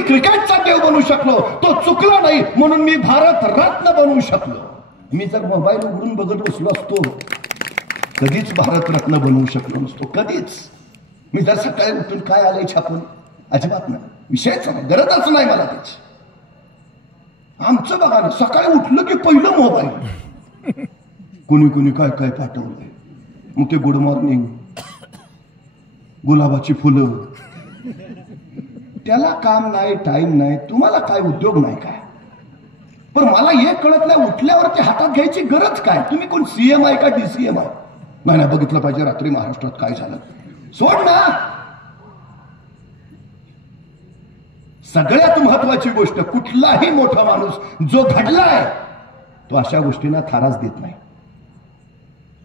मी क्रिकेटचा देव बनू शकलो, तो चुकला नाही म्हणून मी भारत रत्न बनवू शकलो. मी जर मोबाईल उघडून बघत बसलो असतो कधीच भारत रत्न बनवू शकलो नसतो, कधीच. मी जर सकाळी उठून काय आलंय छापून, अजिबात नाही, विषयच नाही, गरजच नाही मला त्याची. आमचं बघा ना, सकाळी उठलं की पहिलं मोबाईल, कुणी कुणी काय काय पाठवलंय, मग ते गुड मॉर्निंग, गुलाबाची फुलं, त्याला काम नाही, टाइम नाही, तुम्हाला काय उद्योग नाही काय. पण मला हे कळत नाही, उठल्यावरती हातात घ्यायची गरज काय. तुम्ही कोण सीएम आहे का डीसीएम आहे? नाही बघितलं पाहिजे रात्री महाराष्ट्रात काय झालं, सोड ना. सगळ्यात महत्वाची गोष्ट, कुठलाही मोठा माणूस जो घडलाय तो अशा गोष्टींना थाराच देत नाही.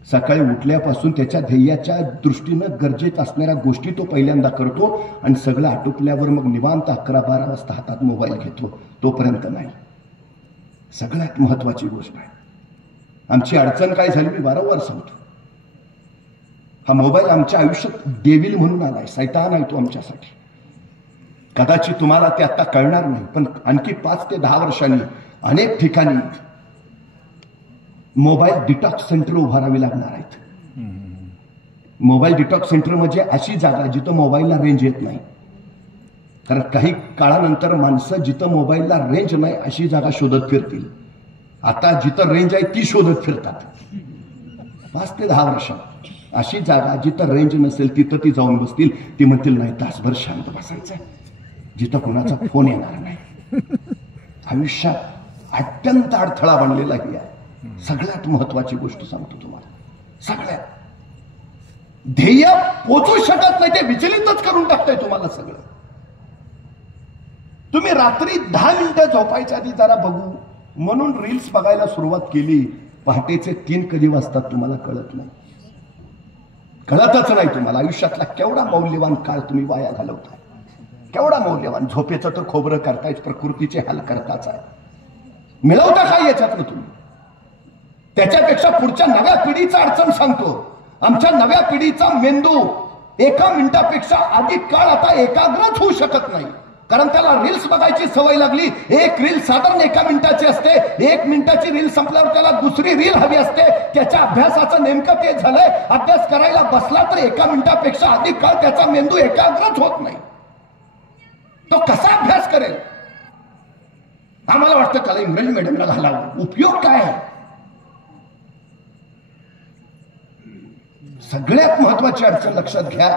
सकाळी उठल्यापासून त्याच्या ध्येयाच्या दृष्टीनं गरजेत असणाऱ्या गोष्टी तो पहिल्यांदा करतो आणि सगळं आटोपल्यावर मग निवांत 11-12 वाजता हातात मोबाईल घेतो, तोपर्यंत नाही. सगळ्यात महत्वाची गोष्ट आहे. आमची अडचण काय झाली मी वारंवार सांगतो, हा मोबाईल आमच्या आयुष्यात डेव्हिल म्हणून आलाय, सैतान आहे तो आमच्यासाठी. कदाचित तुम्हाला ते आता कळणार नाही, पण आणखी 5 ते 10 वर्षांनी अनेक ठिकाणी मोबाईल डिटॉक्स सेंटर उभारावी लागणार आहेत. मोबाईल डिटॉक्स सेंटर म्हणजे अशी जागा जिथं मोबाईलला रेंज येत नाही. कारण काही काळानंतर माणसं जिथं मोबाईलला रेंज नाही अशी जागा शोधत फिरतील. आता जिथं रेंज आहे ती शोधत फिरतात. 5 ते 10 वर्षात अशी जागा जिथं रेंज नसेल तिथं ती जाऊन बसतील. ती म्हणतील नाही, तासभर शांत बसायचंय, जिथं कोणाचा फोन येणार नाही. आयुष्यात अत्यंत अडथळा बनलेला ही आहे. सगळ्यात महत्वाची गोष्ट सांगतो तुम्हाला, सगळ्यात ध्येय पोचू शकत नाही ते विचलितच करून टाकतंय तुम्हाला सगळं. तुम्ही रात्री 10 मिनिटं झोपायच्या आधी जरा बघू म्हणून रील्स बघायला सुरुवात केली, पहाटेचे 3 कधी वाजतात तुम्हाला कळत नाही, कळतच नाही तुम्हाला. आयुष्यातला केवढा मौल्यवान काळ तुम्ही वाया घालवताय, केवढा मौल्यवान. झोपेचं तर खोबरं करताय, प्रकृतीचे हाल करताच आहे, मिळवता काय याच्यातलं तुम्ही. त्याच्यापेक्षा पुढच्या नव्या पिढीचा अडचण सांगतो. आमच्या नव्या पिढीचा मेंदू 1 मिनिटापेक्षा अधिक काळ आता एकाग्रच होऊ शकत नाही, कारण त्याला रील्स बघायची सवय लागली. एक रील साधारण 1 मिनिटाची असते, 1 मिनिटाची रील संपल्यावर त्याला दुसरी रील हवी असते. त्याच्या अभ्यासाचं नेमकं ते झालंय, अभ्यास करायला बसला तर 1 मिनिटापेक्षा अधिक काळ त्याचा मेंदू एकाग्रच होत नाही. तो कसा अभ्यास करेल? आम्हाला वाटतं त्याला इंग्रजी मीडियमला घालावं, उपयोग काय आहे? सगळ्यात महत्वाची अडचण लक्षात घ्या.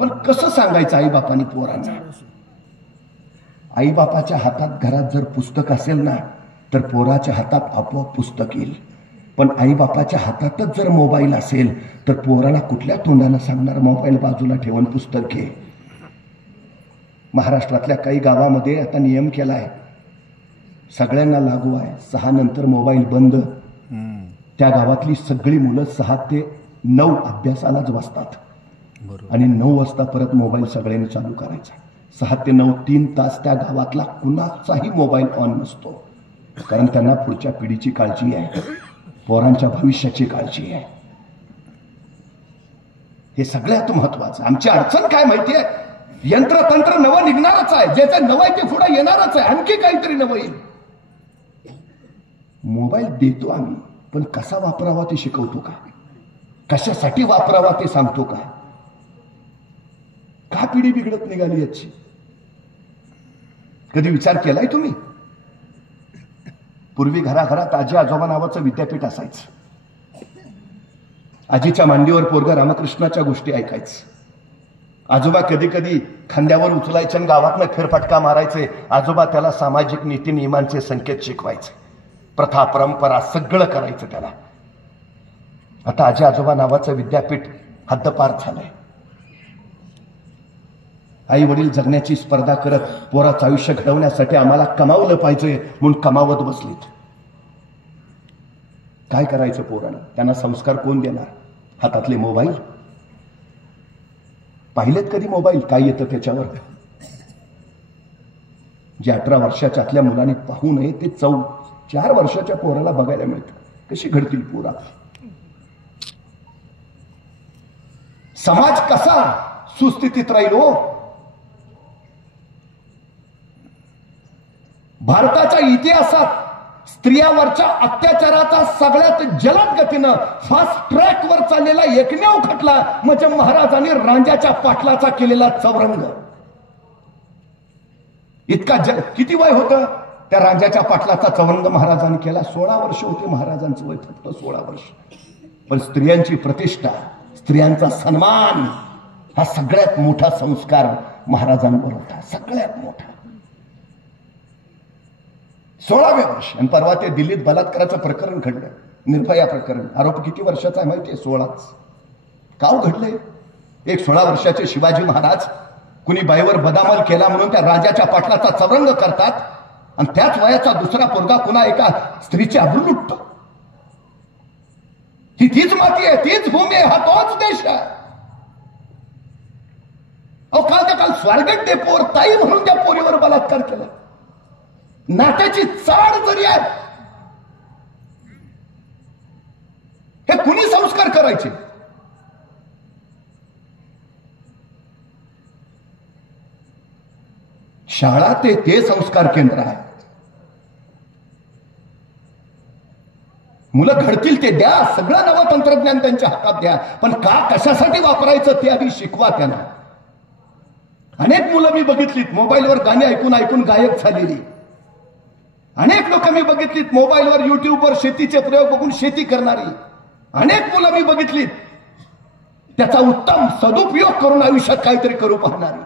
पण कसं सांगायचं आई बापांनी पोरांना? आई बापाच्या हातात घरात जर पुस्तक असेल ना तर पोराच्या हातात आपोआप पुस्तक येईल. पण आई बापाच्या हातातच जर मोबाईल असेल तर पोराला कुठल्या तोंडानं सांगणार मोबाईल बाजूला ठेवून पुस्तक घे? महाराष्ट्रातल्या काही गावामध्ये आता नियम केला आहे, सगळ्यांना लागू आहे, 6 नंतर मोबाईल बंद. त्या गावातली सगळी मुलं 6 ते 9 अभ्यासालाच बसतात आणि 9 वाजता परत मोबाईल सगळ्यांनी चालू करायचा. 6 ते 9 3 तास त्या गावातला कुणाचाही मोबाईल ऑन नसतो, कारण त्यांना पुढच्या पिढीची काळजी आहे, पोरांच्या भविष्याची काळजी आहे. हे सगळ्यात महत्वाचं. आमची अडचण काय माहितीये? यंत्रतंत्र नवं निघणारच आहे, ज्याचं नवं आहे ते पुढे येणारच आहे, आणखी काहीतरी नवं येईल. मोबाईल देतो आम्ही, पण कसा वापरावा ते शिकवतो का? कशासाठी वापरावा ते सांगतो का? का पिढी बिघडत निघाली याची कधी विचार केलाय तुम्ही? पूर्वी घराघरात आजी आजोबा नावाचं विद्यापीठ असायचं. आजीच्या मांडीवर पोरगा रामकृष्णाच्या गोष्टी ऐकायचं. आजोबा कधी कधी खांद्यावर उचलायचे आणि गावातनं फेरफटका मारायचे. आजोबा त्याला सामाजिक नीती नियमांचे संकेत शिकवायचे, प्रथा परंपरा सगळं करायचं त्याला. आता आजी आजोबा नावाचं विद्यापीठ हद्दपार झालंय. आई वडील जगण्याची स्पर्धा करत पोराचं आयुष्य घडवण्यासाठी आम्हाला कमावलं पाहिजे म्हणून कमावत बसलीत. काय करायचं पोरानं? त्यांना संस्कार कोण देणार? हातातले मोबाईल. पाहिलेत कधी मोबाईल काय येतं त्याच्यावर? जे 18 वर्षाच्या आतल्या मुलांनी पाहू नये ते 4 वर्षाच्या पोराला बघायला मिळतं. कशी घडतील पोरा? समाज कसा सुस्थितीत राहील हो? भारताच्या इतिहासात स्त्रियावरच्या अत्याचाराचा सगळ्यात जलद गतीनं फास्ट ट्रॅकवर चाललेला एकमेव खटला म्हणजे महाराजांनी रांजाच्या पाटलाचा केलेला चौरंग. इतका किती वय होतं त्या रांजाच्या पाटलाचा चौरंग महाराजांनी केला? 16 वर्ष होते महाराजांचं वय, फक्त 16 वर्ष. पण स्त्रियांची प्रतिष्ठा, स्त्रियांचा सन्मान हा सगळ्यात मोठा संस्कार महाराजांवर होता, सगळ्यात मोठा. 16व्या वर्ष. आणि परवा ते दिल्लीत बलात्काराचं प्रकरण घडलं, निर्भया प्रकरण. आरोप किती वर्षाचा आहे माहितीये? 16च. का घडलंय? एक 16 वर्षाचे शिवाजी महाराज कुणी बाईवर बदामल केला म्हणून त्या राजाच्या पाटलाचा चौरंग करतात आणि त्याच वयाचा दुसरा पोरगा पुन्हा एका स्त्रीची आबरू लुटतो. ही तीच माती आहे, तीच भूमी आहे, हा तोच देश आहे. अहो काल त्या काल स्वारगेट ते पोर ताई म्हणून त्या पोरीवर बलात्कार केला. नाट्याची चाड जरी आहे. हे कुणी संस्कार करायचे? शाळा ते संस्कार केंद्र आहे. मुलं घडतील ते द्या, सगळं नवं तंत्रज्ञान त्यांच्या हातात द्या, पण का कशासाठी वापरायचं ते आधी शिकवा त्यांना. अनेक मुलं मी बघितलीत मोबाईलवर गाणी ऐकून ऐकून गायक झालेली. अनेक लोक मी बघितलीत मोबाईलवर युट्यूबवर शेतीचे प्रयोग बघून शेती करणारी. अनेक मुलं मी बघितलीत त्याचा उत्तम सदुपयोग करून आयुष्यात काहीतरी करू पाहणारी.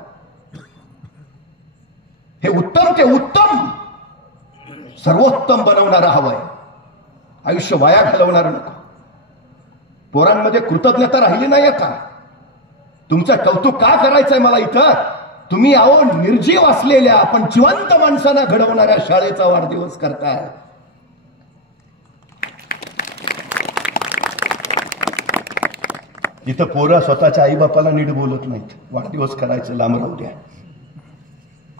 हे उत्तम ते उत्तम सर्वोत्तम बनवणारा हवंय, आयुष्य वाया घालवणार नको. पोरांमध्ये कृतज्ञता राहिली नाही का? तुमचं कौतुक का करायचंय मला इथं? तुम्ही अहो निर्जीव असलेल्या पण जिवंत माणसांना घडवणाऱ्या शाळेचा वाढदिवस करताय. इथं पोरं स्वतःच्या आई बापाला नीट बोलत नाहीत. वाढदिवस करायचं लांब राहू द्या.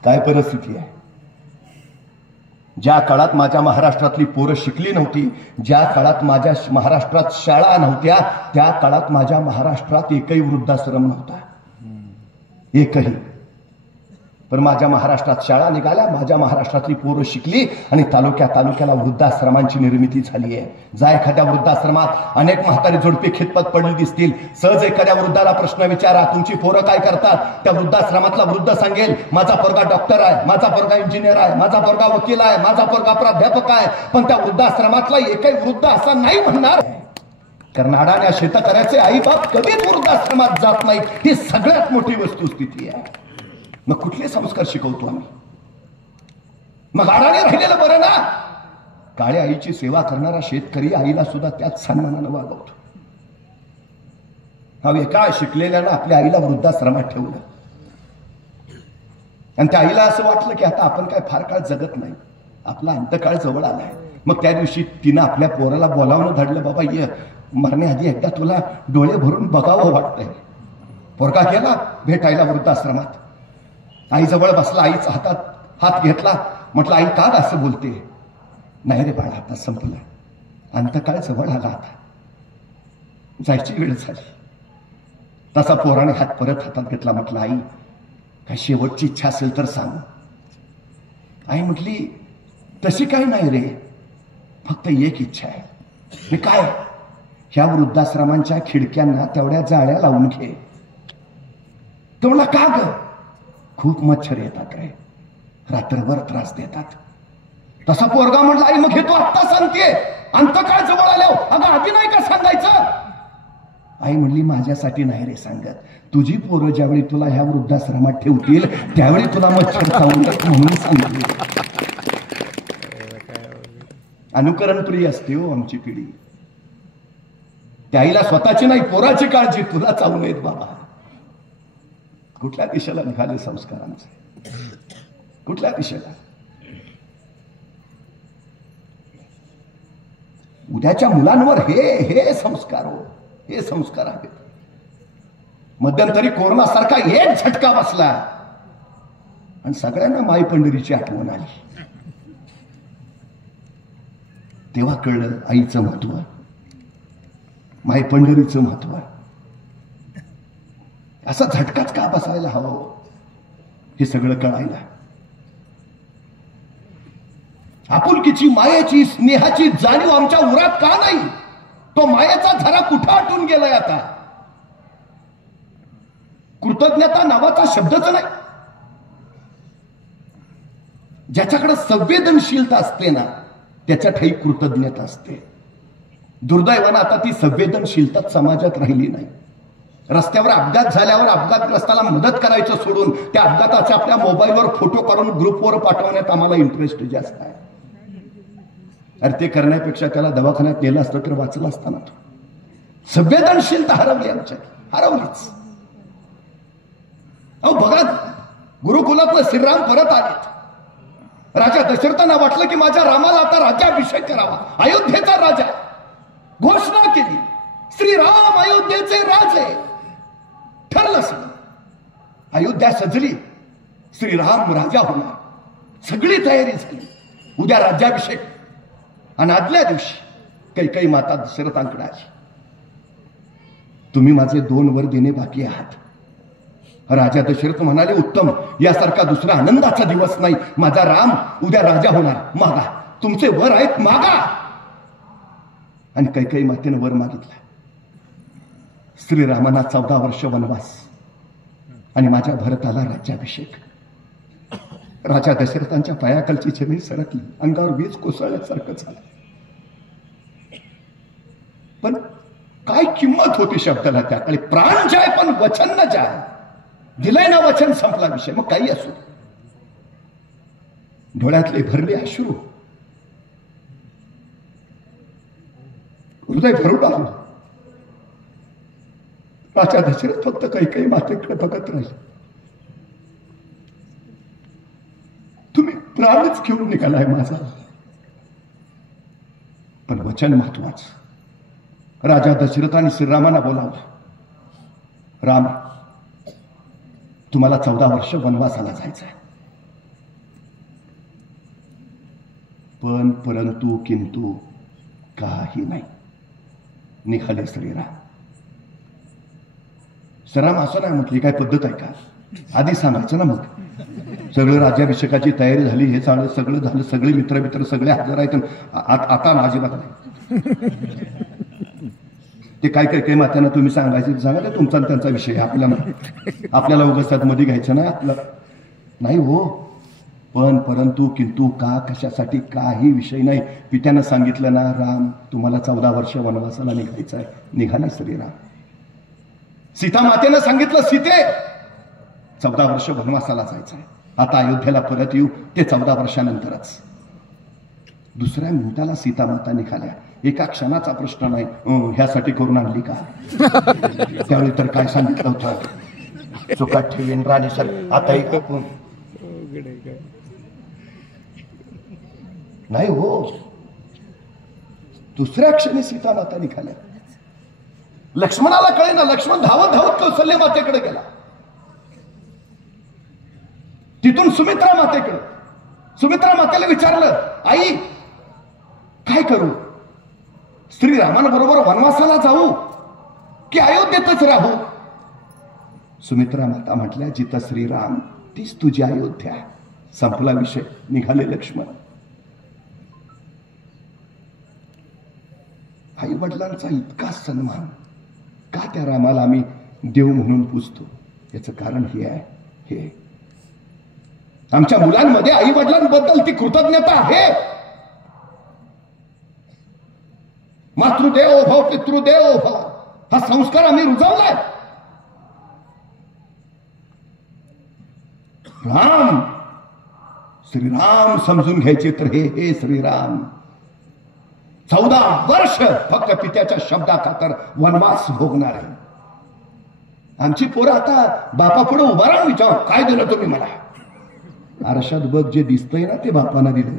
काय परिस्थिती आहे? ज्या काळात माझ्या महाराष्ट्रातली पोरं शिकली नव्हती, ज्या काळात माझ्या महाराष्ट्रात शाळा नव्हत्या, त्या काळात माझ्या महाराष्ट्रात एकही वृद्धाश्रम नव्हता, एकही. पण माझ्या महाराष्ट्रात शाळा निघाल्या, माझ्या महाराष्ट्रातली पोरं शिकली आणि तालुक्याला वृद्धाश्रमांची निर्मिती झाली आहे. जा एखाद्या वृद्धाश्रमात अनेक म्हातारी जोडपी खितपत पडली दिसतील. सहज एखाद्या वृद्धाला प्रश्न विचारा, तुमची पोरं काय करतात? त्या वृद्धाश्रमातला वृद्ध सांगेल, माझा पोरगा डॉक्टर आहे, माझा पोरगा इंजिनियर आहे, माझा पोरगा वकील आहे, माझा पोरगा प्राध्यापक आहे. पण त्या वृद्धाश्रमातला एकही वृद्ध असा नाही म्हणणार, कारण अडाण्या शेतकऱ्याचे आई बाप कधीच वृद्धाश्रमात जात नाही. ही सगळ्यात मोठी वस्तुस्थिती आहे. मग कुठले संस्कार शिकवतो आम्ही? मग अडाणी राहिलेलं बरं ना? काळ्या आईची सेवा करणारा शेतकरी आईला सुद्धा त्याच सन्मानानं वागवतो. हा एका शिकलेल्यानं आपल्या आईला वृद्धाश्रमात ठेवलं आणि त्या आईला असं वाटलं की आता आपण काय फार काळ जगत नाही, आपला अंतकाळ जवळ आलाय. मग त्या दिवशी तिनं आपल्या पोराला बोलावून धाडलं, बाबा ये, मरण्याआधी एकदा तुला डोळे भरून बघावं वाटतंय. पोरगा गेला भेटायला वृद्धाश्रमात. आई जवळ बसला, आईचा हातात हात घेतला. म्हटलं आई का असं बोलते? नाही रे बाळा, आता संपलं, अंतकाळ जवळ आला, आता जायची वेळ झाली. तसा पोराने हात परत हातात घेतला. म्हटलं आई काय शेवटची इच्छा असेल तर सांग. आई म्हटली तशी काय नाही रे, फक्त एक इच्छा आहे. मी काय? ह्या वृद्धाश्रमांच्या खिडक्यांना तेवढ्या जाळ्या लावून घे. तो म्हणला का ग? खूप मच्छर येतात रे, रात्रभर त्रास देतात. तसा पोरगा म्हटला आई मग हे तू आत्ता सांगते, अंतकाळ जवळ आल्यावर? अगं आधी नाही का सांगायचं? आई म्हणली माझ्यासाठी नाही रे सांगत, तुझी पोरं ज्यावेळी तुला ह्या वृद्धाश्रमात ठेवतील त्यावेळी तुला मच्छर चावून म्हणून सांगते. अनुकरण प्रिय असते हो आमची पिढी. त्या आईला स्वतःची नाही पोराची काळजी, तुला चावू नयेत बाबा. कुठल्या दिशेला निघाले संस्कारांचे? कुठल्या दिशेला? उद्याच्या मुलांवर हे संस्कार हो, हे संस्कार आहेत. मध्यंतरी कोरोना सारखा एक झटका बसला आणि सगळ्यांना माई पंढरीची आठवण आली. तेव्हा कळलं आईचं महत्व, माई पंढरीचं महत्व. असा झटकाच का बसायला हवा हो? हे सगळं कळायला. आपुलकीची, मायेची, स्नेहाची जाणीव आमच्या उरात का नाही? तो मायेचा झरा कुठं आटून गेलाय आता? कृतज्ञता नावाचा शब्दच नाही. ज्याच्याकडे संवेदनशीलता असते ना, त्याच्या ठाई कृतज्ञता असते. दुर्दैवानं आता ती संवेदनशीलता समाजात राहिली नाही. रस्त्यावर अपघात झाल्यावर अपघातग्रस्ताला मदत करायचं सोडून त्या अपघाताचे आपल्या मोबाईलवर फोटो काढून ग्रुपवर पाठवण्यात आम्हाला इंटरेस्ट जास्त आहे. अरे ते करण्यापेक्षा त्याला दवाखान्यात नेलं असतं तर वाचलं असताना. संवेदनशीलता हरवली आमच्या, हरवलीच. अहो बघा, गुरुकुलातलं श्रीराम परत आलेत. राजा दशरथांना वाटलं की माझ्या रामाला आता राज्याभिषेक करावा, अयोध्येचा राजा. घोषणा केली, श्रीराम अयोध्येचे राजे. ठरलं सगळं. अयोध्या सजली, श्रीराम राजा होणार. सगळी तयारी झाली. उद्या राज्याभिषेक. आणि आदल्या दिवशी कैकेयी माता दशरथांकडे आली. तुम्ही माझे 2 वर देणे बाकी आहात. राजा दशरथ म्हणाले, उत्तम, यासारखा दुसरा आनंदाचा दिवस नाही. माझा राम उद्या राजा होणार. मागा, तुमचे वर आहेत, मागा. आणि कैकेयी मातेने वर मागितला. श्रीरामांना 14 वर्ष वनवास आणि माझ्या भरताला राज्याभिषेक. राजा दशरथांच्या पायाखालची जमीन सरकली, अंगावर वीज कोसळल्यासारखं झालं. पण काय किंमत होती शब्दाला त्याकडे? प्राण जाय पण वचन न जाय. दिलंय ना वचन, संपला विषय. मग काही असो. डोळ्यातले भरले अश्रू, हृदय भरून आलं. राजा दशरथ फक्त कैकेयी मातेकडे बघत राहिले. तुम्ही प्राणच घेऊन निघालाय माझा, पण वचन महत्वाचं. राजा दशरथाने श्रीरामांना बोलावलं. राम, तुम्हाला 14 वर्ष वनवासाला जायचंय. पण परंतु किंतु काही नाही. निघाले श्रीराम. श्रीराम असं नाही म्हटली, काय पद्धत आहे का? आधी सांगायचं ना. मग सगळं राज्याभिषेकाची तयारी झाली, हे सगळं झालं, सगळे मित्र सगळे हजर आहेत. आता अजिबात नाही. ते काय काय मात्यांना तुम्ही सांगायचं सांगा, ते तुमचा त्यांचा विषय. आपल्याला उगाच मध्ये घ्यायचं नाही. आपलं नाही हो. पण परंतु किंतु का, कशासाठी, काही विषय नाही. पित्यानं सांगितलं ना, राम तुम्हाला 14 वर्ष वनवासाला निघायचं आहे. निघाले श्रीराम. सीता मातेनं सांगितलं, सीते 14 वर्ष वनवासाला जायचं आहे. आता अयोध्येला परत येऊ, ते 14 वर्षानंतरच. दुसऱ्या मिनिटाला सीता माता निघाल्या. एका क्षणाचा प्रश्न नाही. ह्यासाठी करून आणली का? त्यावेळी तर काय सांगितलं होतं, चुकात ठेवीन राणी सर. आता नाही हो. दुसऱ्या क्षणी सीता माता निघाल्या. लक्ष्मणाला कळे ना. लक्ष्मण धावत धावत कौशल्य मातेकडे गेला. तिथून सुमित्रा मातेकडे. सुमित्रा मातेला विचारलं, आई काय करू? श्रीरामांबरोबर वनवासाला जाऊ की अयोध्येतच राहू? सुमित्रा माता म्हटल्या, जिथं श्रीराम तीच तुझी अयोध्या. संपला विषय. निघाले लक्ष्मण. आई वडिलांचा इतका सन्मान का त्या रामाला आम्ही देव म्हणून पूजतो? याचं कारण हे आहे. हे आमच्या मुलांमध्ये आई वडिलांबद्दल ती कृतज्ञता आहे. मातृदेवो भव, पितृदेवो भव हा संस्कार आम्ही रुजवलाय. राम, श्रीराम समजून घ्यायचे तर हे श्रीराम 14 वर्ष फक्त पित्याच्या शब्दाखातर वनवास भोगणारे. आमची पोरं आता बापापुढे उभा राहून विचार, काय दिलं तुम्ही मला? आरशात बघ, जे दिसतंय ना ते बापांना दिलं.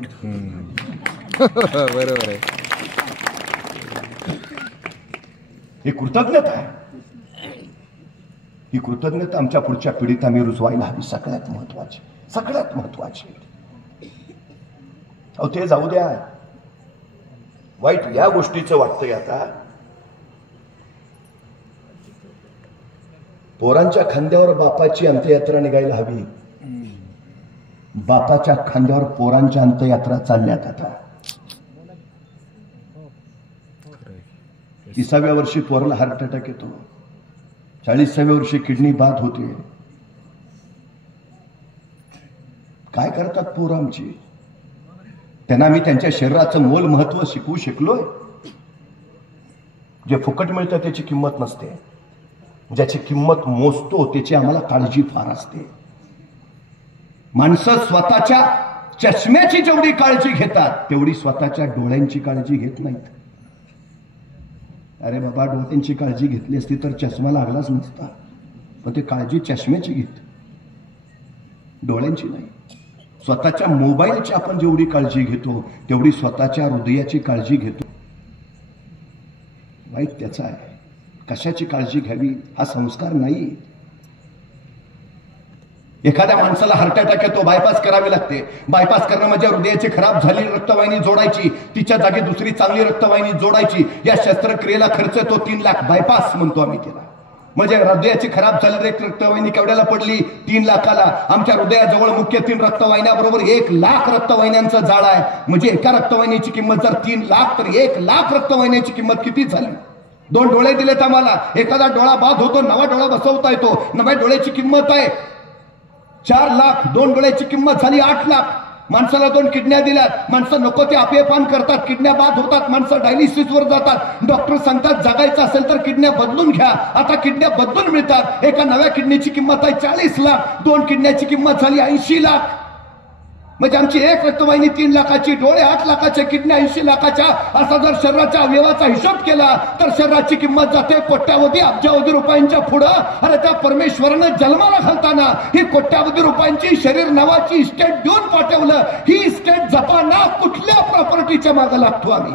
बरोबर आहे. ही कृतज्ञता आहे. ही कृतज्ञता आमच्या पुढच्या पिढीत आम्ही रुजवायला हवी. सगळ्यात महत्वाची, सगळ्यात महत्वाची. अहो ते जाऊ द्या. वाईट या गोष्टीचं वाटतंय आता, पोरांच्या खांद्यावर बापाची अंत्ययात्रा निघायला हवी. बापाच्या खांद्यावर पोरांच्या अंत्ययात्रा चालल्यात आता. 30व्या वर्षी पोराला हार्ट अटॅक येतो, 40व्या वर्षी किडनी बाद होते. काय करतात पोरं आमची? त्यांना मी त्यांच्या शरीराचं मोल महत्व शिकवू शकलोय? जे फुकट मिळतं त्याची किंमत नसते, ज्याची किंमत मोजतो त्याची आम्हाला काळजी फार असते. माणसं स्वतःच्या चष्म्याची जेवढी काळजी घेतात तेवढी स्वतःच्या डोळ्यांची काळजी घेत नाहीत. अरे बाबा, डोळ्यांची काळजी घेतली असती तर चष्मा लागलाच नसता, पण ते काळजी चष्म्याची घेत, डोळ्यांची नाही. स्वतःच्या मोबाईलची आपण जेवढी काळजी घेतो तेवढी स्वतःच्या हृदयाची काळजी घेतो. वाईट त्याचा आहे. कशाची काळजी घ्यावी हा संस्कार नाही. एखाद्या माणसाला हार्ट अटॅक येतो, बायपास करावी लागते. बायपास करणं म्हणजे हृदयाची खराब झालेली रक्तवाहिनी जोडायची, तिच्या जागी दुसरी चांगली रक्तवाहिनी जोडायची. या शस्त्रक्रियेला खर्च येतो 3 लाख. बायपास म्हणतो आम्ही त्याला. म्हणजे हृदयाची खराब झालेली रक्तवाहिनी केवढ्याला पडली? 3 लाखाला. आमच्या हृदयाजवळ मुख्य 3 रक्तवाहिन्या बरोबर 1 लाख रक्तवाहिन्यांचं जाळ आहे. म्हणजे एका रक्तवाहिनीची किंमत जर 3 लाख तर 1 लाख रक्तवाहिन्याची किंमत किती झाली? 2 डोळे दिलेत आम्हाला, एखादा डोळा बाद होतो, नवा डोळा बसवता येतो. नव्या डोळ्याची किंमत आहे 4 लाख. 2 डोळ्याची किंमत झाली 8 लाख. माणसाला 2 किडन्या दिल्यात, माणसं नको ते अपेपान करतात, किडन्या बाद होतात, माणसं डायलिसिसवर जातात. डॉक्टर सांगतात जगायचं असेल तर किडन्या बदलून घ्या. आता किडन्या बदलून मिळतात. एका नव्या किडनीची किंमत आहे 40 लाख. 2 किडन्याची किंमत झाली 80 लाख. म्हणजे आमची एक रक्तवाहिनी 3 लाखाची, डोळे 8 लाखाचे, किडन्या 80 लाखाच्या. असा जर शरीराच्या अवयवाचा हिशोब केला तर शरीराची किंमत जाते कोट्यावधी अब्जावधी रुपयांच्या पुढं. अरे त्या परमेश्वरानं जन्माला घालताना ही कोट्यावधी रुपयांची शरीर नावाची इस्टेट देऊन पाठवलं. ही इस्टेट जपाना कुठल्या प्रॉपर्टीच्या मागे लागतो आम्ही?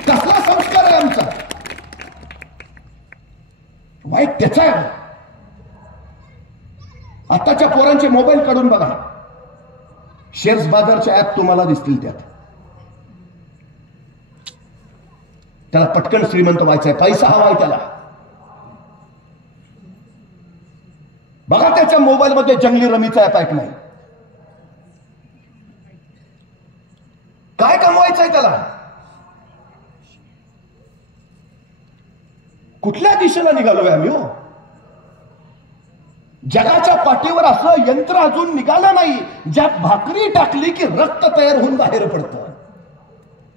कसला संस्कार आहे आमचा? वाईट त्याचा आहे. आताच्या पोरांचे मोबाईल काढून बघा, शेअर्स बाजारचे ऍप तुम्हाला दिसतील. त्याला पटकन श्रीमंत व्हायचंय, पैसा हवाय त्याला. बघा त्याच्या मोबाईलमध्ये जंगली रमीचा ऍप आहे नाही. काय कमवायचंय त्याला? कुठल्या दिशेला निघालोय आम्ही हो? जगाच्या पाठीवर असं यंत्र अजून निघालं नाही ज्यात भाकरी टाकली की रक्त तयार होऊन बाहेर पडतं.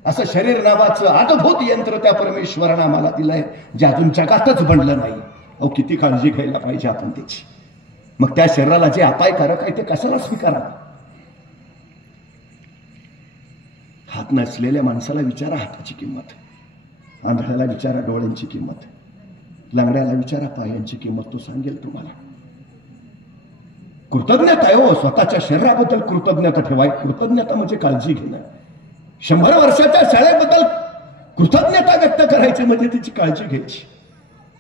असं शरीर नावाचं अद्भुत यंत्र त्या परमेश्वरानं आम्हाला दिलंय, जे अजून जगातच बनलं नाही. अहो, किती काळजी घ्यायला पाहिजे आपण त्याची. मग त्या शरीराला जे अपायकारक आहे ते कशाला स्वीकारावं? हात नसलेल्या माणसाला विचारा हाताची किंमत, आंधळ्याला विचारा डोळ्यांची किंमत, लंगड्याला विचारा पायांची किंमत, तो सांगेल तुम्हाला. कृतज्ञता आहे हो, स्वतःच्या शरीराबद्दल कृतज्ञता ठेवाय. कृतज्ञता म्हणजे काळजी घेणं. 100 वर्षाच्या शाळेबद्दल कृतज्ञता व्यक्त करायची म्हणजे त्याची काळजी घ्यायची.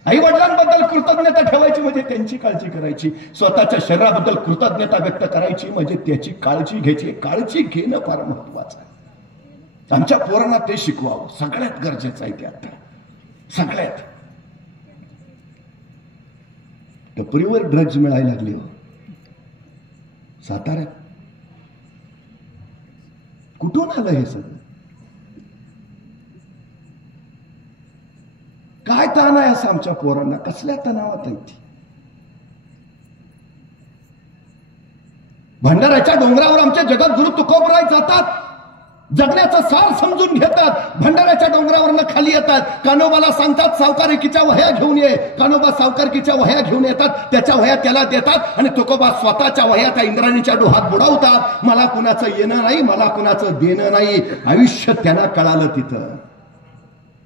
आई वडिलांबद्दल कृतज्ञता ठेवायची म्हणजे त्यांची काळजी करायची. स्वतःच्या शरीराबद्दल कृतज्ञता व्यक्त करायची म्हणजे त्याची काळजी घ्यायची. काळजी घेणं फार महत्वाचं आहे. आमच्या पोरांना ते शिकवावं, सगळ्यात गरजेचं आहे ते. आता सगळ्यात टपरीवर ड्रग्ज मिळायला लागले हो साताऱ्यात. कुठून आलं हे सगळं? काय ताण आहे असं आमच्या पोरांना? कसल्या तणावात आहे ती? भंडाऱ्याच्या डोंगरावर आमच्या जगद्गुरु तुकोबराय जातात, जगण्याचा सार समजून घेतात. भंडाऱ्याच्या डोंगरावरनं खाली येतात, कान्होबाला सांगतात सावकारिकीच्या वह्या घेऊन ये. कान्होबा सावकारिकीच्या वह्या घेऊन येतात, त्याच्या वह्या त्याला देतात आणि तुकोबा स्वतःच्या वह्या त्या इंद्राणीच्या डोहात बुडवतात. मला कुणाचं येणं नाही, मला कुणाचं देणं नाही. आयुष्य त्यांना कळालं तिथं.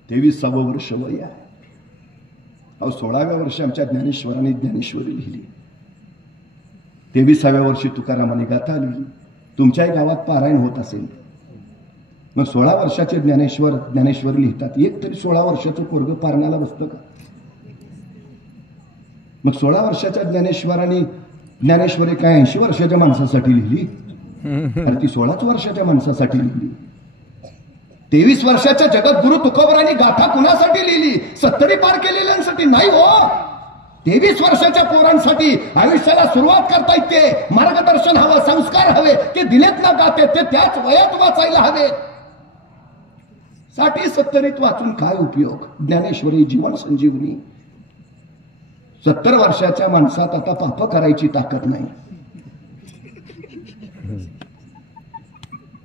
23वे वर्ष वय आहे. अहो, 16व्या वर्षी आमच्या ज्ञानेश्वरांनी ज्ञानेश्वरी लिहिली, 23व्या वर्षी तुकारामांनी गाथा लिहिली. तुमच्याही गावात पारायण होत असेल, मग 16 वर्षाचे ज्ञानेश्वर लिहितात. एक तरी 16 वर्षाचं पोरगं पारण्याला बसतं का? मग 16 वर्षाच्या ज्ञानेश्वरांनी ज्ञानेश्वरी काय 80 वर्षाच्या माणसासाठी लिहिली? आणि ती 16च वर्षाच्या माणसासाठी लिहिली. 23 वर्षाच्या जगद्गुरु तुकोबरांनी गाथा कुणासाठी लिहिली? 70 पार केलेल्यांसाठी नाही हो. 23 वर्षाच्या पोरांसाठी आयुष्याला सुरुवात करता येते, मार्गदर्शन हवं, संस्कार हवे, ते दिलेत ना गाते, ते त्याच वयात वाचायला हवे. 60-70 वाचून काय उपयोग? ज्ञानेश्वरी जीवन संजीवनी. 70 वर्षाच्या माणसात आता पाप करायची ताकद नाही,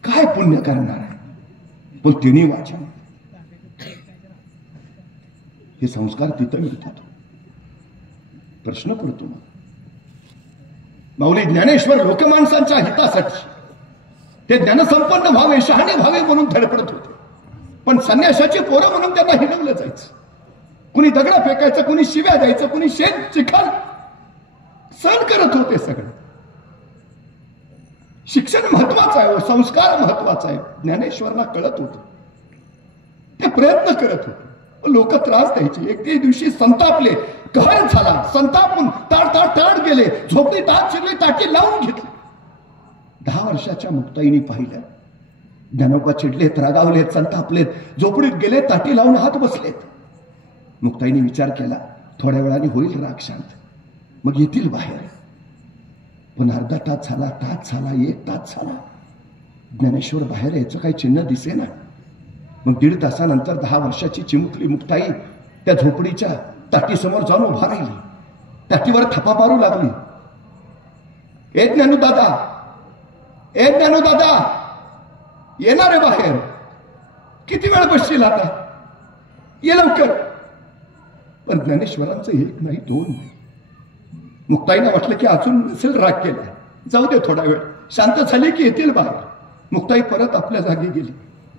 काय पुण्य करणार आहे? पण तिन्ही वाचन हे संस्कार तिथं मिळतात. प्रश्न पडतो मग, माऊली ज्ञानेश्वर लोकमानसांच्या हितासाठी ते ज्ञानसंपन्न व्हावे, शहाणे व्हावे म्हणून धडपडत होते. पण संन्यासाची पोरं म्हणून त्यांना हिणवलं जायचं. कुणी दगड फेकायचं, कुणी शिव्या द्यायचं, कुणी शेण चिखल सहन करत होते. सगळं शिक्षण महत्वाचं आहे, संस्कार महत्वाचा आहे. ज्ञानेश्वरांना कळत होतं, ते प्रयत्न करत होते. लोक त्रास द्यायचे. एक दिवशी संतापले, कहर झाला, संतापून ताड गेले, झोपडीत आत शिरले, टाकी लावून घेतली. 10 वर्षाच्या मुक्ताईने पाहिलं, ज्ञानोबा चिडलेत, रागावलेत, संतापलेत, झोपडीत गेले, ताटी लावून हात बसलेत. मुक्ताईने विचार केला, थोड्या वेळाने होईल राग शांत, मग येतील बाहेर. पण अर्धा तास झाला, तास झाला, 1 तास झाला, ज्ञानेश्वर बाहेर यायचं काही चिन्ह दिसेना. मग 1.5 तासानंतर 10 वर्षाची चिमुकली मुक्ताई त्या झोपडीच्या टाकीसमोर जाऊन उभा राहिली. टाकीवर थपा मारू लागली. ए ज्ञानूदादा, ए ज्ञानूदादा, येणार आहे बाहेर, किती वेळ बसशील आता, ये लवकर. पण ज्ञानेश्वरांचं 1 नाही 2 नाही. मुक्ताईनं वाटलं की अजून नसेल राग केला, जाऊ दे थोडा वेळ, शांत झाली की येतील बाहेर. मुक्ताई परत आपल्या जागी गेली.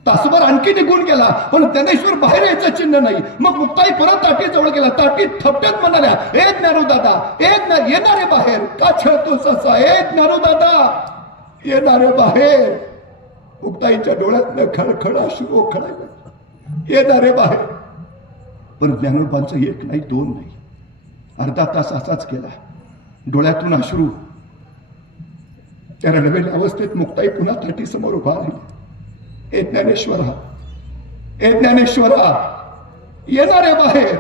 तासभर आणखी निघून गेला, पण ज्ञानेश्वर बाहेर यायचं चिन्ह नाही. मग मुक्ताई परत ताटी जवळ गेला. ताटी थपट्यात म्हणाल्या, ए ज्ञानूदादा, येणारे बाहेर, का छळतोस असा, ए ज्ञानूदादा, येणारे बाहेर. मुक्ताईच्या डोळ्यातनं खळखळ अश्रू ओखळायला, येणारे बाहेर. पण ज्ञानोबांचं 1 नाही 2 नाही, अर्धा तास असाच केला. डोळ्यातून अश्रू. त्या रडवेल्या अवस्थेत मुक्ताई पुन्हा ताटी समोर उभा राहिली. ए ज्ञानेश्वरा, ए ज्ञानेश्वरा, येणारे बाहेर.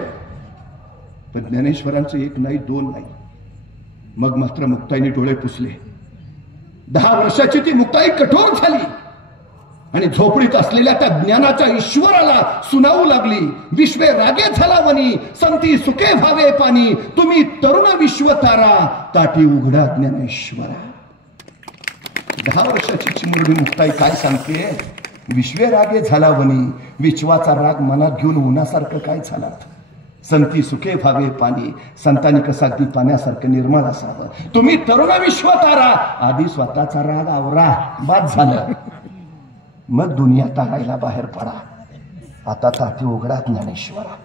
पण ज्ञानेश्वरांचं 1 नाही 2 नाही. मग मात्र मुक्ताईने डोळे पुसले. 10 वर्षाची ती मुक्ताई कठोर झाली आणि झोपडीत असलेल्या त्या ज्ञानाच्या ईश्वराला सुनावू लागली. विश्वे रागे झाला वनी, संती सुखे भावे पाणी, तुम्ही तरुण विश्वतारा, ताटी उघडा ज्ञानेश्वरा. 10 वर्षाची चिमुरडी मुक्ताई काय सांगते? विश्वे रागे झाला वनी, विश्वाचा राग मनात घेऊन उन्हासारखं काय झाला. संती सुखे भावे पाणी, संतांनी कसा अगदी पाण्यासारखं निर्मळ असावं. तुम्ही तरुण विश्वतारा, आधी स्वतःचा राग आवरा, बाद झालं. मग दुनिया तारायला बाहेर पडा. आता ताटी उघडा ज्ञानेश्वरा.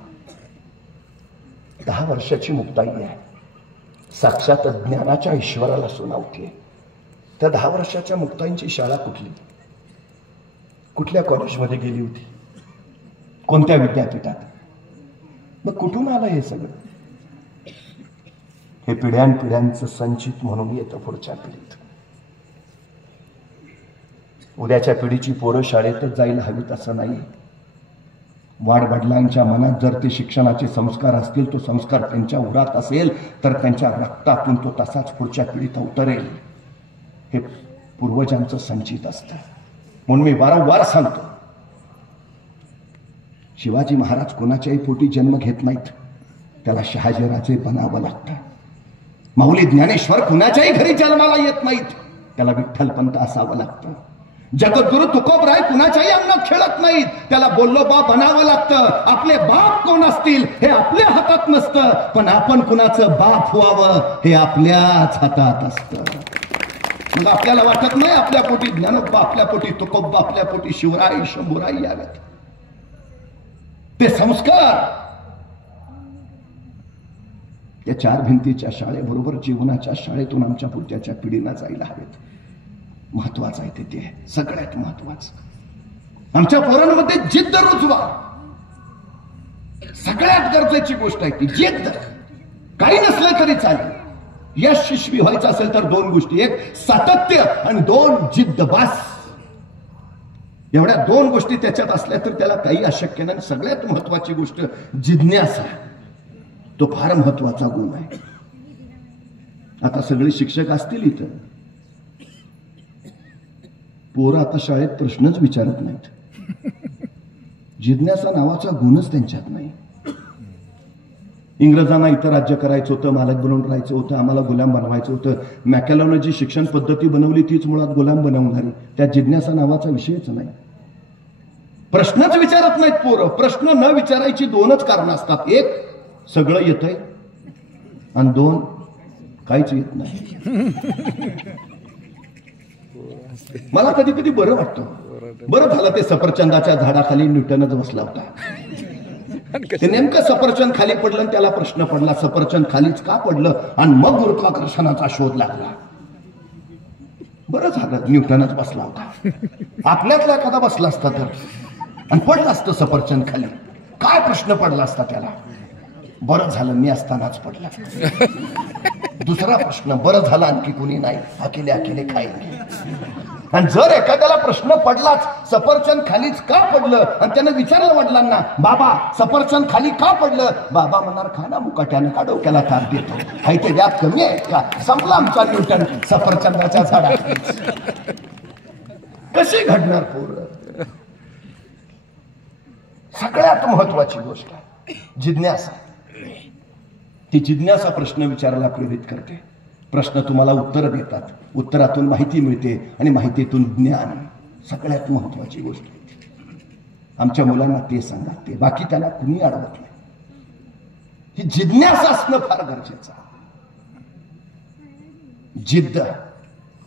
10 वर्षाची मुक्ताई आहे, साक्षात ज्ञानाच्या ईश्वराला सुनावते. त्या 10 वर्षाच्या मुक्ताईंची शाळा कुठली, कुठल्या कॉलेजमध्ये गेली होती, कोणत्या विद्यापीठात, मग कुठून आलं हे सगळं? हे पिढ्यानपिढ्यांचं संचित म्हणून येतं पुढच्या पिढीत. उद्याच्या पिढीची पोरं शाळेतच जायला हवीत असं नाही. वाडवडिलांच्या मनात जर ते शिक्षणाचे संस्कार असतील, तो संस्कार त्यांच्या उरात असेल, तर त्यांच्या रक्तातून तो तसाच पुढच्या पिढीत उतरेल. हे पूर्वजांचं संचित असतं. म्हणून मी वारंवार सांगतो, शिवाजी महाराज कोणाच्याही पोटी जन्म घेत नाहीत, त्याला शहाजीराजे बनावं लागतं. माऊली ज्ञानेश्वर कुणाच्याही घरी जन्माला येत नाहीत, त्याला विठ्ठलपंत असावं लागतं. जगद्गुरु तुकोबराय कुणाच्याही अंगणात खेळत नाहीत, त्याला बोल्लोबा बनावं लागतं. आपले बाप कोण असतील हे आपल्या हातात नसतं, पण आपण कुणाचं बाप व्हावं हे आपल्याच हातात असतं. मग आपल्याला वाटत नाही आपल्या पोटी ज्ञानोबा, आपल्या पोटी तुकोबा, आपल्या पोटी शिवराय शंभूराय यावेत. ते संस्कार या 4 भिंतीच्या शाळेबरोबर जीवनाच्या शाळेतून आमच्या पुढच्या पिढीला जायला हवेत. महत्वाचं आहे ते सगळ्यात महत्वाचं. आमच्या पोरांमध्ये जिद्द रुजवा, सगळ्यात गरजेची गोष्ट आहे ती जिद्द. काही नसलं तरी चालेल, यशस्वी व्हायचं असेल तर 2 गोष्टी, 1 सातत्य आणि 2 जिद्द. बास, एवढ्या 2 गोष्टी त्याच्यात असल्या तर त्याला काही अशक्य नाही. सगळ्यात महत्वाची गोष्ट जिज्ञासा. तो फार महत्वाचा गुण आहे. आता सगळे शिक्षक असतील इथं, पोरं आता शाळेत प्रश्नच विचारत नाहीत. जिज्ञासा नावाचा गुणच त्यांच्यात नाही. इंग्रजांना इथं राज्य करायचं होतं, मालक बनवून राहायचं होतं, आम्हाला गुलाम बनवायचं होतं. मॅकॅलॉने जी शिक्षण पद्धती बनवली तीच मुळात गुलाम बनवणारी. त्या जिज्ञासा नावाचा विषयच नाही. प्रश्नच विचारत नाहीत पोरं. प्रश्न न विचारायची दोनच कारणं असतात. एक, सगळं येतंय, आणि दोन, काहीच येत नाही. मला कधी कधी बरं वाटतं, बरं झालं ते सफरचंदाच्या झाडाखाली न्यूटनच बसला होता. ते नेमकं सफरचंद खाली पडलं आणि त्याला प्रश्न पडला, सफरचंद खालीच का पडलं, आणि मग गुरुत्वाकर्षणाचा शोध लागला. बरं झालं न्यूटनच बसला होता. आपल्यातला एखादा बसला असता तर, आणि पडलं असतं सफरचंद खाली, काय प्रश्न पडला असता त्याला. बरं झालं मी असतानाच पडला. दुसरा प्रश्न, बरं झालं आणखी कुणी नाही, अकेले अकेले खायले. आणि जर एखाद्याला प्रश्न पडलाच, सफरचंद खालीच का पडलं, आणि त्यानं विचारलं वडिलांना, बाबा सफरचंद खाली का पडलं, बाबा म्हणणार, खा ना मुकाट्यानं, का डोक्याला ताप देतो, काही ते व्याप कमी आहे का, संपला आमचा न्यूटन सफरचंदाच्या झाडाखाली. कशी घडणार पोरं? सगळ्यात महत्वाची गोष्ट आहे जिज्ञासा. ती जिज्ञासा प्रश्न विचारायला प्रेरित करते. प्रश्न तुम्हाला उत्तर देतात, उत्तरातून माहिती मिळते, आणि माहितीतून ज्ञान. सगळ्यात महत्वाची गोष्ट आहे. आमच्या मुलांना ते सांगा, ते बाकी त्याला कुणी अडवत नाही. ही जिज्ञासा असणं फार गरजेचं. जिद्द,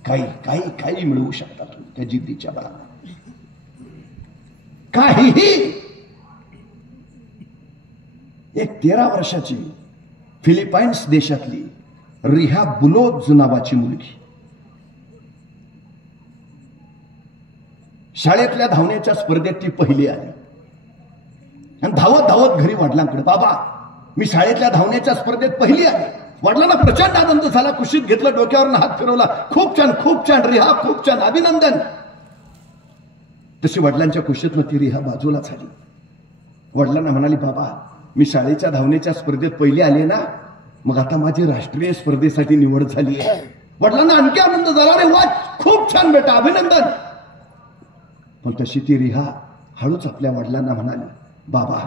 काही काही काही मिळवू शकता तुम्ही त्या जिद्दीच्या बळावर. काहीही. एक 13 वर्षाची फिलिपाईन्स देशातली रिहा बुलोज नावाची मुलगी, शाळेतल्या धावण्याच्या स्पर्धेत ती पहिली आली. आणि धावत धावत घरी वडिलांकडे, बाबा मी शाळेतल्या धावण्याच्या स्पर्धेत पहिली आली. वडिलांना प्रचंड आनंद झाला, कुशीत घेतलं, डोक्यावरून हात फिरवला, खूप छान खूप छान रिहा, खूप छान, अभिनंदन. तशी वडिलांच्या कुशीत ती रिहा बाजूला झाली. वडिलांना म्हणाली, बाबा मी शाळेच्या धावण्याच्या स्पर्धेत पहिली आले ना, मग आता माझी राष्ट्रीय स्पर्धेसाठी निवड झाली आहे. वडिलांना आणखी आनंद झाला, रे वा खूप छान बेटा, अभिनंदन. पण तशी ती रिहा हळूच आपल्या वडिलांना म्हणाली, बाबा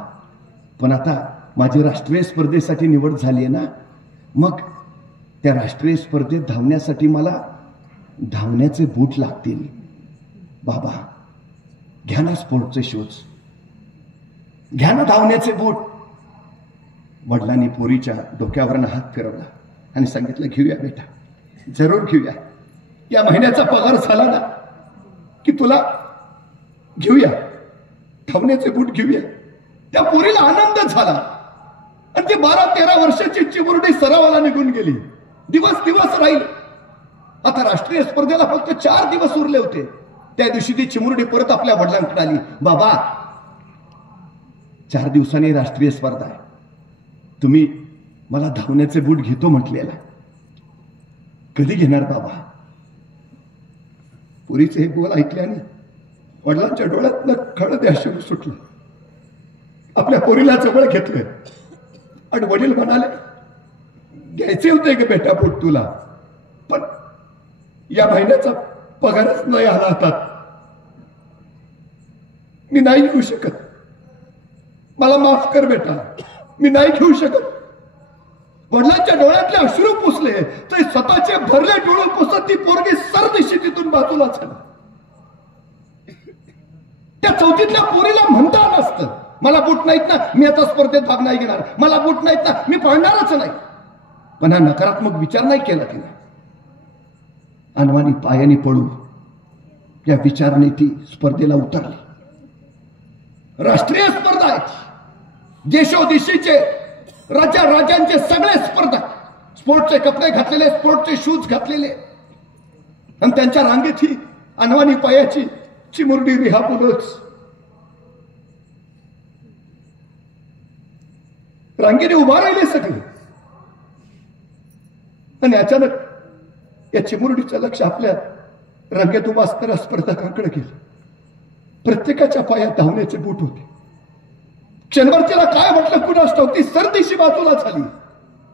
पण आता माझी राष्ट्रीय स्पर्धेसाठी निवड झाली आहे ना, मग त्या राष्ट्रीय स्पर्धेत धावण्यासाठी मला धावण्याचे बूट लागतील. बाबा घ्या ना स्पोर्टचे शूज, घ्या ना धावण्याचे बूट. वडिलांनी पोरीच्या डोक्यावरनं हात फिरवला आणि सांगितलं, घेऊया बेटा, जरूर घेऊया. या महिन्याचा पगार झाला ना की तुला घेऊया, धावण्याचे बूट घेऊया. त्या पोरीला आनंद झाला आणि ती 12-13 वर्षाची चिमुरडी सरावाला निघून गेली. दिवस दिवस राहील. आता राष्ट्रीय स्पर्धेला फक्त 4 दिवस उरले होते. त्या दिवशी ती चिमुरडी परत आपल्या वडिलांकडे आली, बाबा 4 दिवसांनी राष्ट्रीय स्पर्धा आहे, तुम्ही मला धावण्याचे बूट घेतो म्हटलेला, कधी घेणार बाबा. पुरीचे हे बोल ऐकल्याने वडिलांच्या डोळ्यातनं खळद अश्रू सुटलं. आपल्या पोरीला जवळ घेतलं आणि वडील म्हणाले, घ्यायचे होते ग बेटा बूट तुला, पण या महिन्याचा पगारच नाही आला हातात, मी नाही घेऊ शकत, मला माफ कर बेटा, मी नाही घेऊ शकत. वडिलांच्या डोळ्यातले अश्रू पुसले, तर स्वतःचे भरले डोळे पुसत ती पोरगी सरदिशी तिथून बाजूला झाली. त्या चौथीतल्या पोरीला म्हणता आलं असतं, मला बूट नाहीत ना, मी आता स्पर्धेत भाग नाही घेणार, मला बूट नाहीत ना, मी पळणारच नाही. पण हा नकारात्मक विचार नाही केला तिने. अनवाणी पायाने पळू या विचाराने ती स्पर्धेला उतरली. राष्ट्रीय स्पर्धा आहे, देशोदेशीचे राजांचे सगळे स्पर्धक स्पोर्टचे कपडे घातलेले, स्पोर्टचे शूज घातलेले, आणि त्यांच्या रांगेत ही अनवाणी पायाची चिमुरडी रिहा बुलोज रांगेने उभा राहिले सगळे. आणि अचानक या चिमुरडीचं लक्ष आपल्या रांगेत उभा असणाऱ्या स्पर्धकांकडे गेलं. प्रत्येकाच्या पायात धावण्याचे बूट होते. क्षणभर तिला काय म्हटलं कुणास ठाऊक, ती सरदेशी बाजूला झाली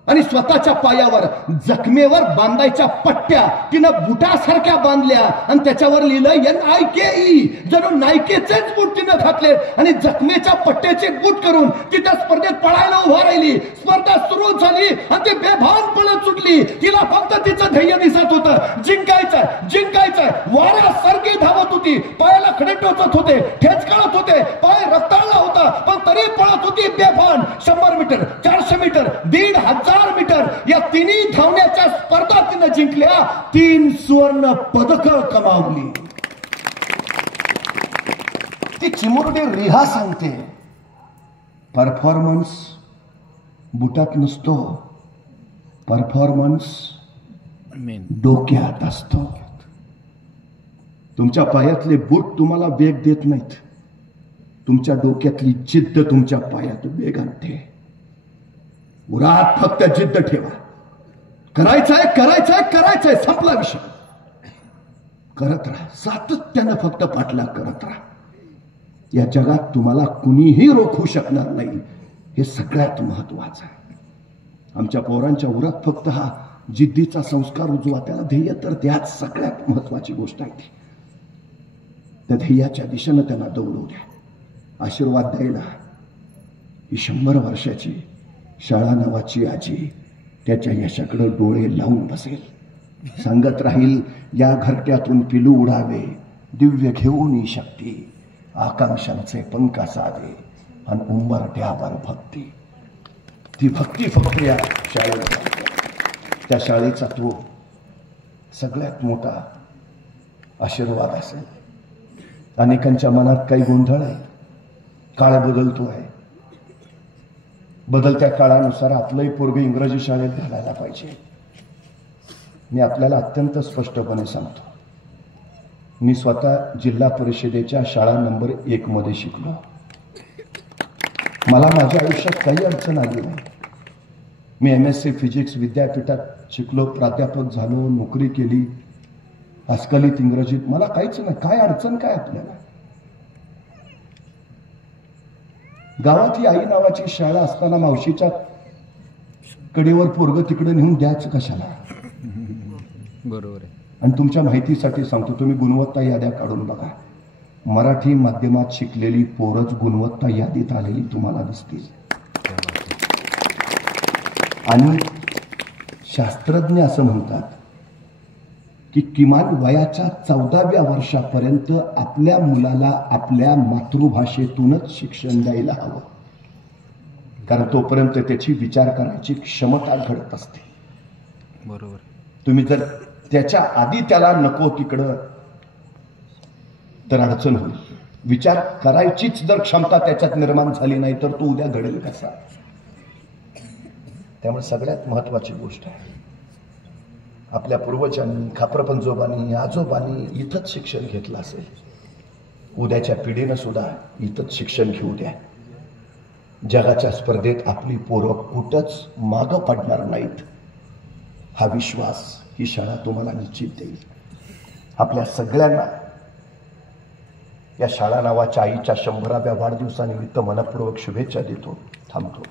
आणि स्वतःच्या पायावर जखमेवर बांधायच्या पट्ट्या तिनं बुटासारख्या बांधल्या आणि त्याच्यावर लिहिलं NIKE. जणू नायकेचेच बूट तिनं घातले आणि जखमेच्या पट्ट्याचे बूट करून ती त्या स्पर्धेत पळायला उभा राहिली. स्पर्धा सुरू झाली आणि ती बेभान पळत सुटली. तिला फक्त तिचं ध्येय दिसत होतं, जिंकायचंय जिंकायचंय. वाऱ्यासारखी धावत होती, पायाला खडे टोचत होते, ठेच काढत होते, पाय रक्ताळला होता, पण तरी पळत होती बेभान. 100 मीटर, 400 मीटर, 1500 मीटर या तिन्ही धावण्याच्या स्पर्धा तिने जिंकल्या. 3 सुवर्ण पदक कमावली. ती चिमुरडी रिहा सांगते, परफॉर्मन्स बुटात नसतो, परफॉर्मन्स डोक्यात असतो. तुमच्या पायातले बूट तुम्हाला वेग देत नाहीत, तुमच्या डोक्यातली जिद्द तुमच्या पायात वेग आणते. उरात फक्त जिद्द ठेवा. करायचंय करायचंय करायचंय, संपला विषय. करत राहा, सातत्यानं फक्त पाठलाग करत राहा. या जगात तुम्हाला कुणीही रोखू शकणार नाही, हे सगळ्यात महत्वाचं आहे. आमच्या पोरांच्या उरात फक्त हा जिद्दीचा संस्कार उजवा, त्याला ध्येय तर त्यात सगळ्यात महत्वाची गोष्ट आहे ती. त्या ध्येयाच्या दिशेनं त्यांना दौडू द्या. आशीर्वाद द्यायला ही 100 वर्षाची शाळा नावाची आजी त्याच्या यशाकडे डोळे लावून बसेल. सांगत राहील, या घरट्यातून पिलू उडावे, दिव्य घेऊन ही शक्ती, आकांक्षांचे पंख साधे आणि उंबरठ्यावर भक्ती. ती भक्ती फक्त या शाळेला, त्या शाळेचा तो सगळ्यात मोठा आशीर्वाद असेल. अनेकांच्या मनात काही गोंधळ आहे, काळ बदलतो आहे, बदलत्या काळानुसार आपलंही पोरग इंग्रजी शाळेत घालायला पाहिजे. मी आपल्याला अत्यंत स्पष्टपणे सांगतो, मी स्वतः जिल्हा परिषदेच्या शाळा नंबर 1 मध्ये शिकलो. मला माझ्या आयुष्यात काही अडचण आली नाही. मी MSc फिजिक्स विद्यापीठात शिकलो, प्राध्यापक झालो, नोकरी केली, अस्खलित इंग्रजीत. मला काहीच नाही. काय अडचण काय आपल्याला? गावात ही आई नावाची शाळा असताना मावशीच्या कडेवर पोरग तिकडे नेऊन द्यायचं कशाला? बरोबर आहे. आणि तुमच्या माहितीसाठी सांगतो, तुम्ही गुणवत्ता याद्या काढून बघा. मराठी माध्यमात शिकलेली पोरच गुणवत्ता यादीत आलेली तुम्हाला दिसतील. आणि शास्त्रज्ञ असं म्हणतात की किमान वयाच्या 14व्या वर्षापर्यंत आपल्या मुलाला आपल्या मातृभाषेतूनच शिक्षण द्यायला हवं, कारण तोपर्यंत त्याची विचार करायची क्षमता घडत असते. बरोबर. तुम्ही जर त्याच्या आधी त्याला नको तिकडं, तर अडचण होईल. विचार करायचीच जर क्षमता त्याच्यात निर्माण झाली नाही तर तो उद्या घडेल कसा? त्यामुळे सगळ्यात महत्वाची गोष्ट आहे, आपल्या पूर्वजांनी, खापरपंजोबांनी, आजोबांनी इथंच शिक्षण घेतलं असेल, उद्याच्या पिढीनं सुद्धा इथंच शिक्षण घेऊ द्या. जगाच्या स्पर्धेत आपली पोरं कुठंच मागं पडणार नाहीत, हा विश्वास ही शाळा तुम्हाला निश्चित देईल. आपल्या सगळ्यांना या शाळा नावाच्या आईच्या 100व्या वाढदिवसानिमित्त मनपूर्वक शुभेच्छा देतो. थांबतो.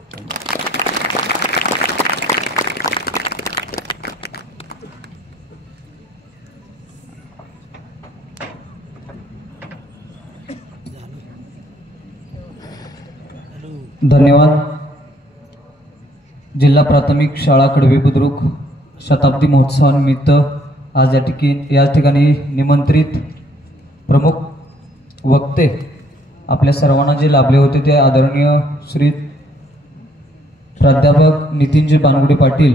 धन्यवाद. जिल्हा प्राथमिक शाळा कडवे बुद्रुक शताब्दी महोत्सवानिमित्त आज या ठिकाणी निमंत्रित प्रमुख वक्ते आपल्या सर्वांना जे लाभले होते ते आदरणीय श्री प्राध्यापक नितीनजी बानगुडे पाटील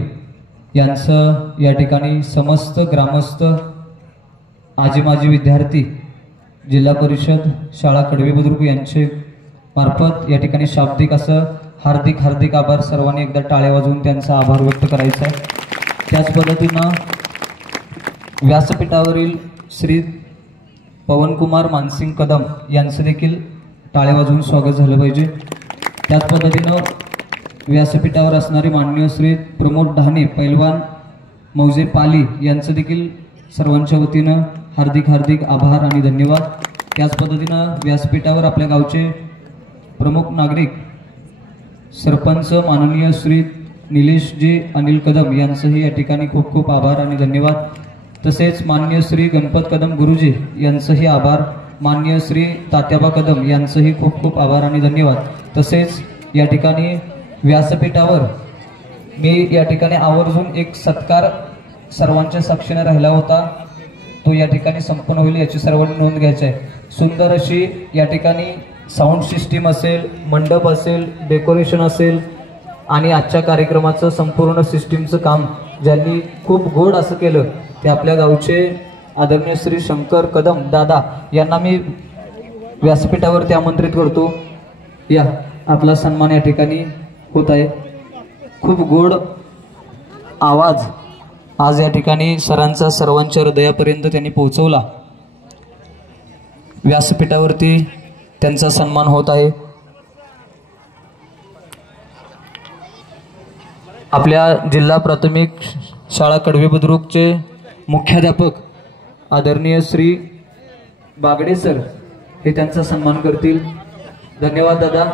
यांचं या ठिकाणी समस्त ग्रामस्थ, आजी माजी विद्यार्थी, जिल्हा परिषद शाळा कडवे बुद्रुक यांचे मार्फत या ठिकाणी शाब्दिक असं हार्दिक आभार. सर्वांनी एकदा टाळ्या वाजवून त्यांचा आभार व्यक्त करायचा आहे. त्याच पद्धतीनं व्यासपीठावरील श्री पवनकुमार मानसिंग कदम यांचं देखील टाळ्या वाजवून स्वागत झालं पाहिजे. त्याच पद्धतीनं व्यासपीठावर असणारे माननीय श्री प्रमोद ढाणे पैलवान मौजे पाली यांचं देखील सर्वांच्या वतीनं हार्दिक आभार आणि धन्यवाद. त्याच पद्धतीनं व्यासपीठावर आपल्या गावचे प्रमुख नागरिक सरपंच माननीय श्री निलेशजी अनिल कदम यांचंही या ठिकाणी खूप खूप आभार आणि धन्यवाद. तसेच माननीय श्री गणपत कदम गुरुजी यांचंही आभार. माननीय श्री तात्याबा कदम यांचंही खूप खूप आभार आणि धन्यवाद. तसेच या ठिकाणी व्यासपीठावर मी या ठिकाणी आवर्जून एक सत्कार सर्वांच्या साक्षीने राहिला होता, तो या ठिकाणी संपन्न होईल याची सर्वांनी नोंद घ्यायची आहे. सुंदर अशी या ठिकाणी साऊंड सिस्टीम असेल, मंडप असेल, डेकोरेशन असेल आणि आजच्या कार्यक्रमाचं संपूर्ण सिस्टीमचं काम ज्यांनी खूप गोड असं केलं ते आपल्या गावचे आदरणीय श्री शंकर कदम दादा यांना मी व्यासपीठावरती आमंत्रित करतो. या आपला सन्मान या ठिकाणी होत आहे. खूप गोड आवाज आज या ठिकाणी सरांचा सर्वांच्या हृदयापर्यंत त्यांनी पोहोचवला. व्यासपीठावरती त्यांचा सन्मान होत आहे. आपल्या जिल्हा प्राथमिक शाळा कडवे बुद्रुकचे मुख्याध्यापक आदरणीय श्री बागडे सर हे त्यांचा सन्मान करतील. धन्यवाद दादा.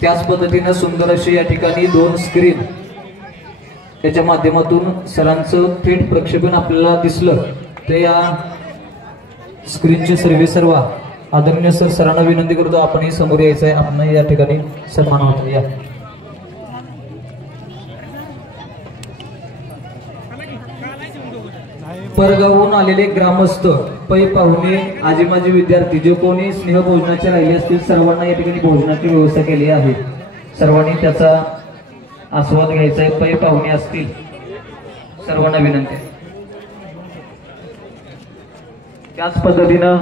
त्याच पद्धतीनं सुंदर अशी या ठिकाणी 2 स्क्रीन त्याच्या माध्यमातून सरांचं थेट प्रक्षेपण आपल्याला दिसलं ते या स्क्रीनचे सर्व आदरणीय सरांना विनंती करतो आपणही समोर यायचं आहे. आपण या ठिकाणी सन्मान होतो. या परगावहून आलेले ग्रामस्थ, पै पाहुणे, आजी माजी विद्यार्थी जे कोणी स्नेह भोजनाचे राहिले असतील सर्वांना या ठिकाणी भोजनाची व्यवस्था केली आहे. सर्वांनी त्याचा आस्वाद घ्यायचा आहे. पै पाहुणे असतील सर्वांना विनंती. त्याच पद्धतीनं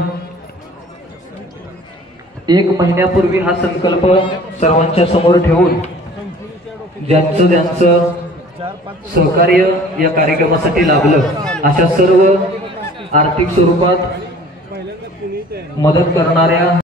1 महिन्यापूर्वी हा संकल्प सर्वांच्या समोर ठेवून ज्यांचं सहकार्य या कार्यक्रमासाठी लाभलं अशा सर्व आर्थिक स्वरूपात मदत करणाऱ्या